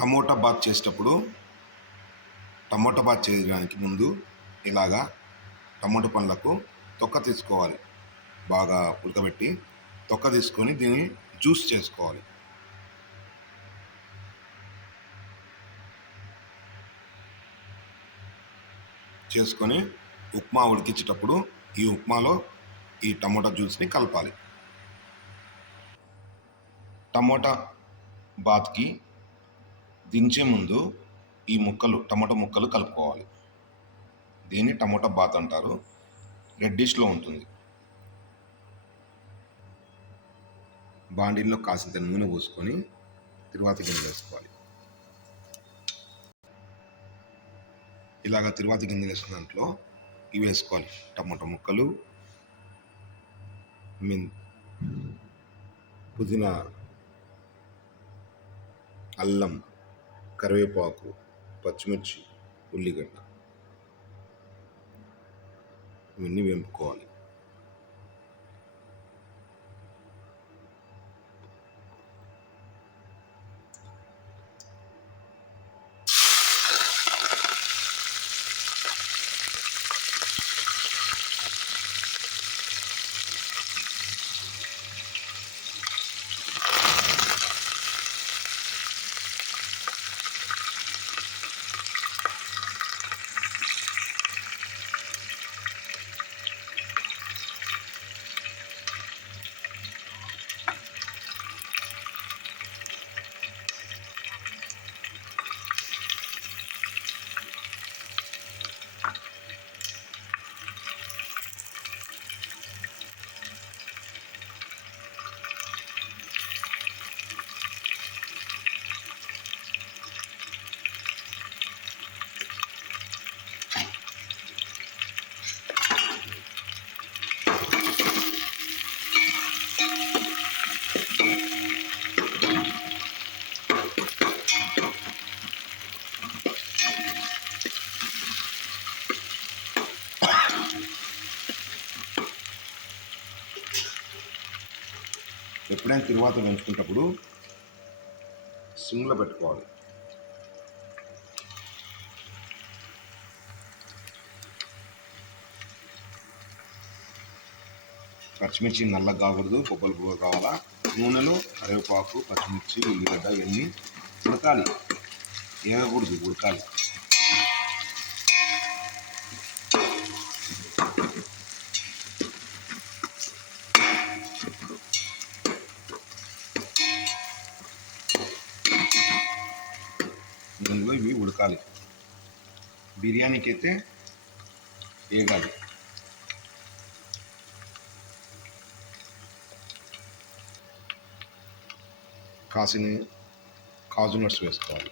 Tomato bath చేసేటప్పుడు tomato bath చేయడానికి ముందు ఇలాగా టమోటా పండ్లకు తొక్క తీసుకోవాలి. బాగా ఉడకబెట్టి తొక్క తీసుకొని దీన్ని జ్యూస్ చేసుకోవాలి. చేసుకొని ఉప్మా ఉడికించేటప్పుడు ఈ ఉప్మాలో ఈ టమోటా జ్యూస్ని కలపాలి. టమోటా బాత్కి దించే ముందు ఈ టమోటా ముక్కలు కలుపుకోవాలి. దీన్ని టమోటా బాత్ అంటారు. రెడ్డిష్లో ఉంటుంది. బాండీల్లో కాసింత నూనె పోసుకొని తిరువాతి గింజలు వేసుకోవాలి. ఇలాగ తిరువాతి గింజలు వేసుకున్న దాంట్లో ఇవి వేసుకోవాలి. టమోటా ముక్కలు, పుదీనా, అల్లం, కరివేపాకు, పచ్చిమిర్చి, ఉల్లిగడ్డ ఇవన్నీ వేపుకోవాలి. ఎప్పుడైనా తిరువాత వేయించుకునేటప్పుడు సిమ్లో పెట్టుకోవాలి. పచ్చిమిర్చి నల్లగా కాకూడదు, బొబ్బలు కావాలా. నూనెలో కరివేపాకు, పచ్చిమిర్చి, ఉల్లిగడ్డ ఇవన్నీ ఉడకాలి. ఏగకూడదు, ఉడకాలి. నూనెలో ఇవి ఉడకాలి. బిర్యానీకి అయితే ఏగాలి. కాజు నట్స్ వేసుకోవాలి.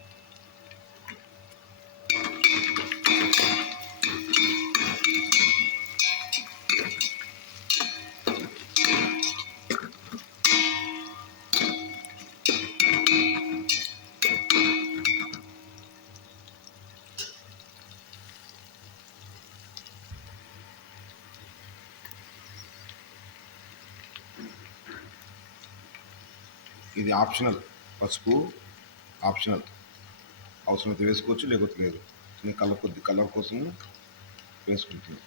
ఇది ఆప్షనల్. పసుపు ఆప్షనల్. అవసరమైతే వేసుకోవచ్చు, లేకపోతే లేదు. నేను కలర్ కోసం వేసుకుంటున్నాను.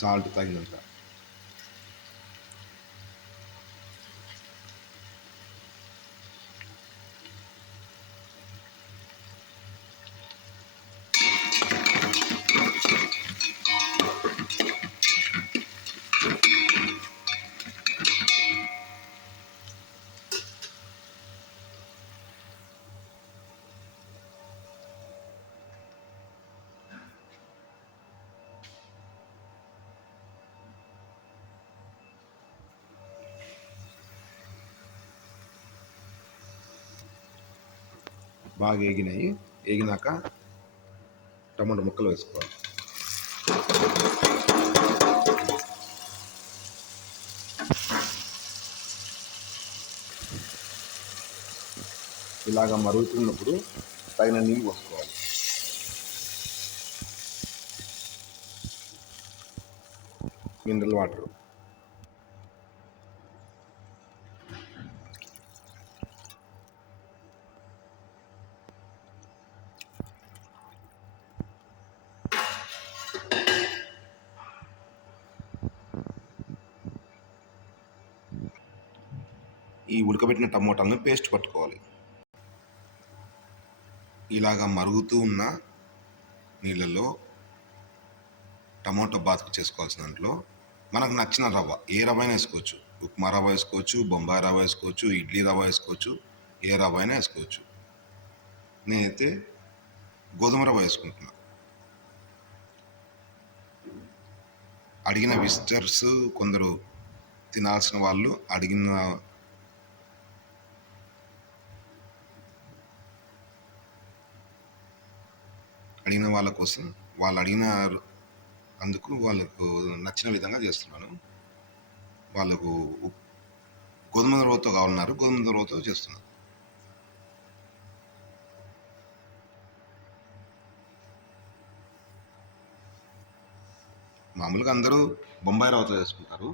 సాల్ట్ తగినంత. బాగా ఏగినాయి. ఏగినాక టమాటా ముక్కలు వేసుకోవాలి. ఇలాగ మరుగుతున్నప్పుడు తగిన నీళ్ళు పోసుకోవాలి. Mineral water. ఈ ఉడకబెట్టిన టమోటాలను పేస్ట్ పట్టుకోవాలి. ఇలాగా మరుగుతూ ఉన్న నీళ్ళల్లో టమోటా బాతుకు చేసుకోవాల్సిన దాంట్లో మనకు నచ్చిన రవ్వ, ఏ రవ్వ అయినా వేసుకోవచ్చు. ఉప్మా రవ్వ వేసుకోవచ్చు, బొంబాయి రవ్వ వేసుకోవచ్చు, ఇడ్లీ రవ్వ వేసుకోవచ్చు, ఏ రవ్వ అయినా వేసుకోవచ్చు. నేనైతే గోధుమ రవ్వ వేసుకుంటున్నా. అడిగిన విజిటర్స్ కొందరు తినాల్సిన వాళ్ళు అడిగిన వాళ్ళ కోసం వాళ్ళు అందుకు వాళ్ళకు నచ్చిన విధంగా చేస్తున్నాను. వాళ్ళకు గోధుమ రవ్వతో కావాలన్నారు, గోధుమ రవ్వతో చేస్తున్నాను. మామూలుగా అందరూ బొంబాయి రవ్వతో చేసుకుంటారు.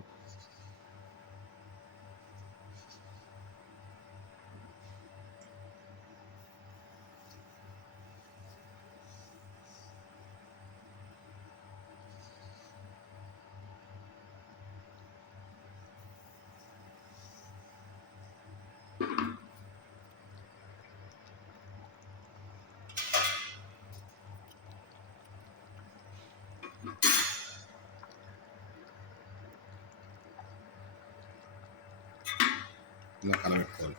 ఇలా కలబెట్టుకోవాలి.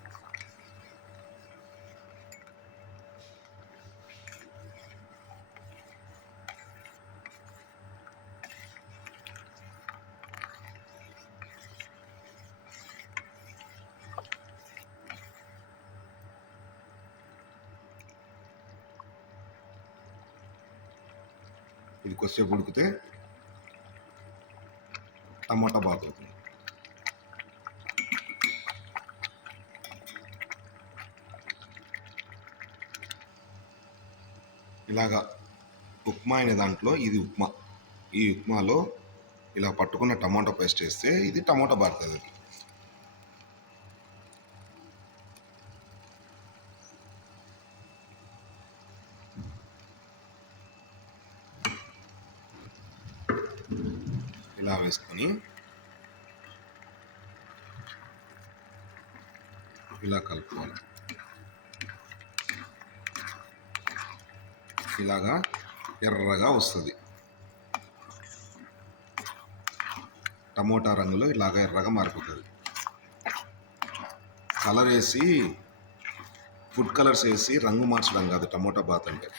ఇది కొద్దిసేపు ఉడికితే టమాటా బాత్ అవుతుంది. ఇలాగా ఉప్మా అనే దాంట్లో ఇది ఉప్మా. ఈ ఉప్మాలో ఇలా పట్టుకున్న టమాటా పేస్ట్ వేస్తే ఇది టమాటా బాత్ అది. ఇలా వేసుకొని ఇలా కలుపుకోవాలి. ఇలాగా ఎర్రగా వస్తుంది. టమోటా రంగులో ఇలాగ ఎర్రగా మారిపోతుంది. కలర్ వేసి ఫుడ్ కలర్స్ వేసి రంగు మార్చడం కాదు టమోటా బాత్ అంటే.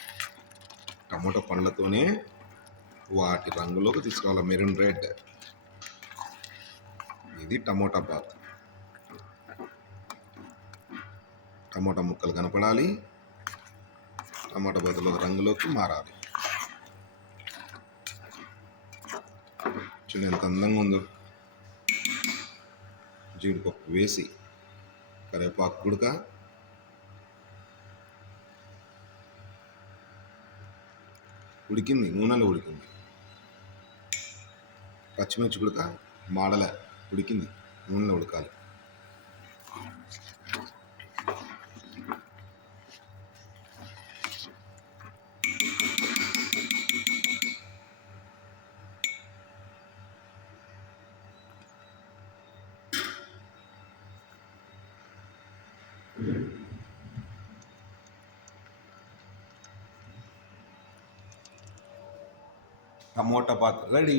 టమోటా పండ్లతోనే వాటి రంగులోకి తీసుకురావాలి, మెరూన్ రెడ్. ఇది టమోటా బాత్. టమోటా ముక్కలు కనపడాలి, టమాటా బాతులో రంగులోకి మారాలి. చూడండి ఎంత అందంగా ఉందో. జీడిపప్పు వేసి కరివేపాకు గుడక, ఉడికింది, నూనెలో ఉడికింది. పచ్చిమిర్చి గుడక మాడలే, ఉడికింది, నూనెలో ఉడకాలి. Tomato bath ready.